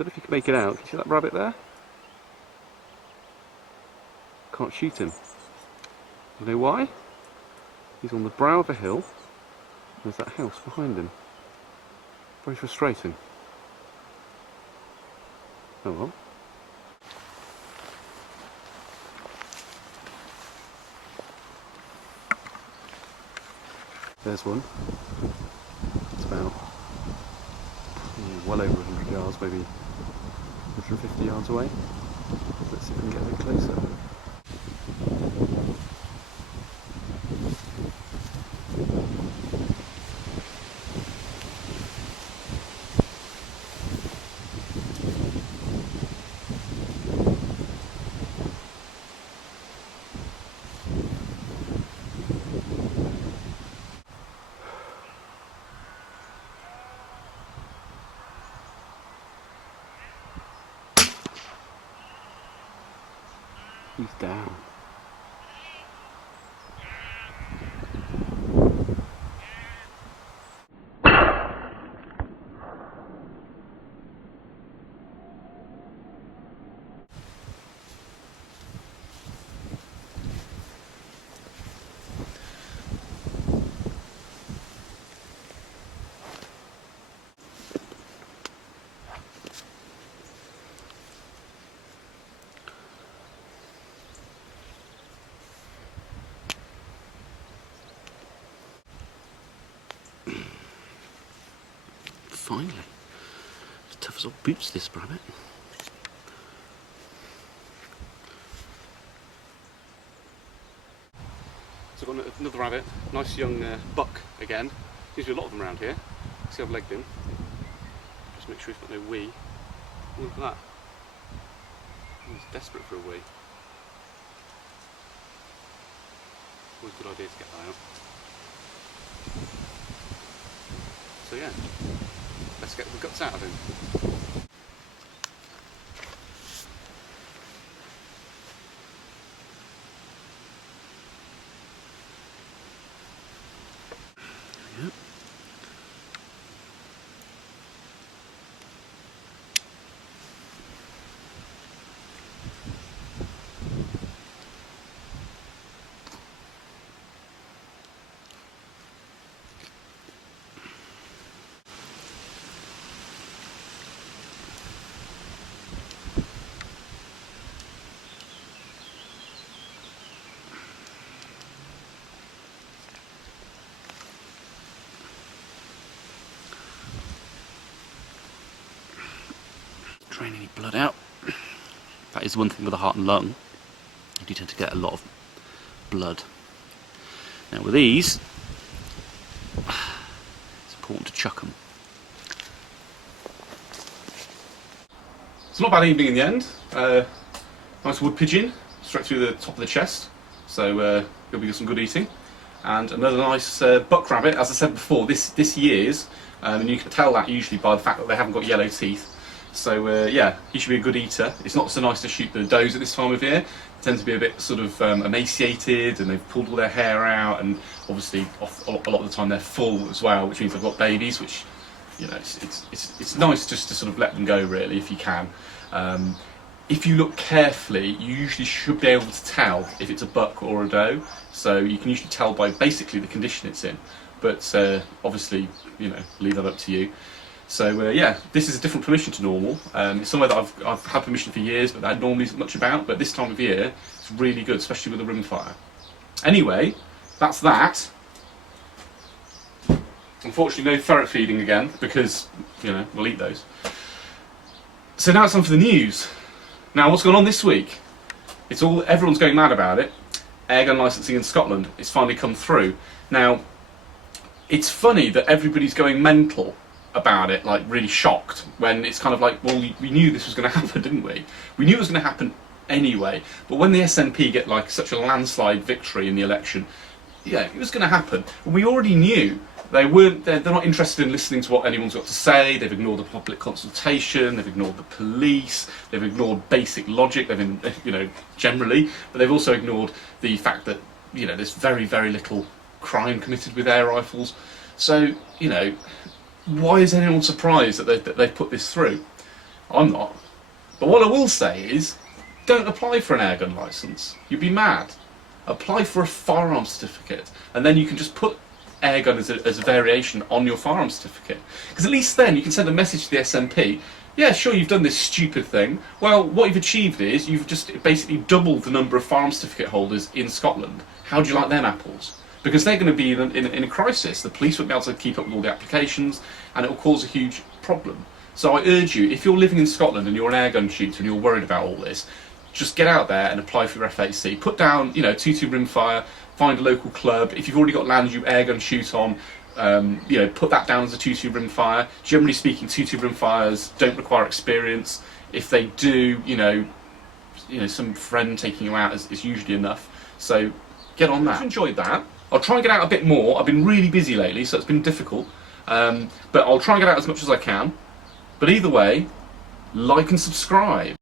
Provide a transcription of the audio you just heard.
don't know if you can make it out. Can you see that rabbit there? Can't shoot him. You know why? He's on the brow of a hill. There's that house behind him. Very frustrating. Oh well. There's one. It's about well over 100 yards, maybe 150 yards away. Let's see if we can get a bit closer. He's down. Finally. As tough as old boots, this rabbit. So I've got another rabbit, nice young buck again. Seems to be a lot of them around here. See, I've legged him. Just make sure he's got no wee. Look at that. He's desperate for a wee. Always a good idea to get that out. So yeah, let's get the guts out of him. Yep. Drain any blood out. That is one thing with the heart and lung. You do tend to get a lot of blood. Now with these, it's important to chuck them. It's not a bad evening in the end. Nice wood pigeon straight through the top of the chest, so you'll be some good eating. And another nice buck rabbit, as I said before, this year's, and you can tell that usually by the fact that they haven't got yellow teeth. So yeah, he should be a good eater. It's not so nice to shoot the does at this time of year. They tend to be a bit sort of emaciated, and they've pulled all their hair out, and obviously a lot of the time they're full as well, which means they've got babies, which, you know, it's nice just to sort of let them go really if you can. If you look carefully, you usually should be able to tell if it's a buck or a doe. So you can usually tell by basically the condition it's in. But obviously, you know, leave that up to you. So yeah, this is a different permission to normal. It's somewhere that I've had permission for years, but that normally isn't much about. But this time of year, it's really good, especially with the rimfire. Anyway, that's that. Unfortunately, no ferret feeding again, because, you know, we'll eat those. So now it's time for the news. Now, what's going on this week? Everyone's going mad about it. Airgun licensing in Scotland. It's finally come through. Now, it's funny that everybody's going mental about it, like really shocked, when it's kind of like, well, we knew this was going to happen, didn't we? We knew it was going to happen anyway, but when the SNP get like such a landslide victory in the election, yeah, it was going to happen. And we already knew they're not interested in listening to what anyone's got to say. They've ignored the public consultation, they've ignored the police, they've ignored basic logic, you know, generally, but they've also ignored the fact that, you know, there's very, very little crime committed with air rifles. So, you know, why is anyone surprised that they've put this through? I'm not. But what I will say is, don't apply for an airgun licence. You'd be mad. Apply for a firearms certificate, and then you can just put airgun as a variation on your firearms certificate. Because at least then you can send a message to the SMP, yeah, sure, you've done this stupid thing. Well, what you've achieved is you've just basically doubled the number of firearms certificate holders in Scotland. How do you like them apples? Because they're going to be in a crisis. The police won't be able to keep up with all the applications, and it will cause a huge problem. So I urge you, if you're living in Scotland and you're an airgun shooter and you're worried about all this, just get out there and apply for your FAC. Put down, 22 rimfire, find a local club. If you've already got land you airgun shoot on, put that down as a 22 rimfire. Generally speaking, 22 rimfires don't require experience. If they do, some friend taking you out is usually enough. So get on that. I've enjoyed that. I'll try and get out a bit more. I've been really busy lately, so it's been difficult. But I'll try and get out as much as I can. But either way, like and subscribe.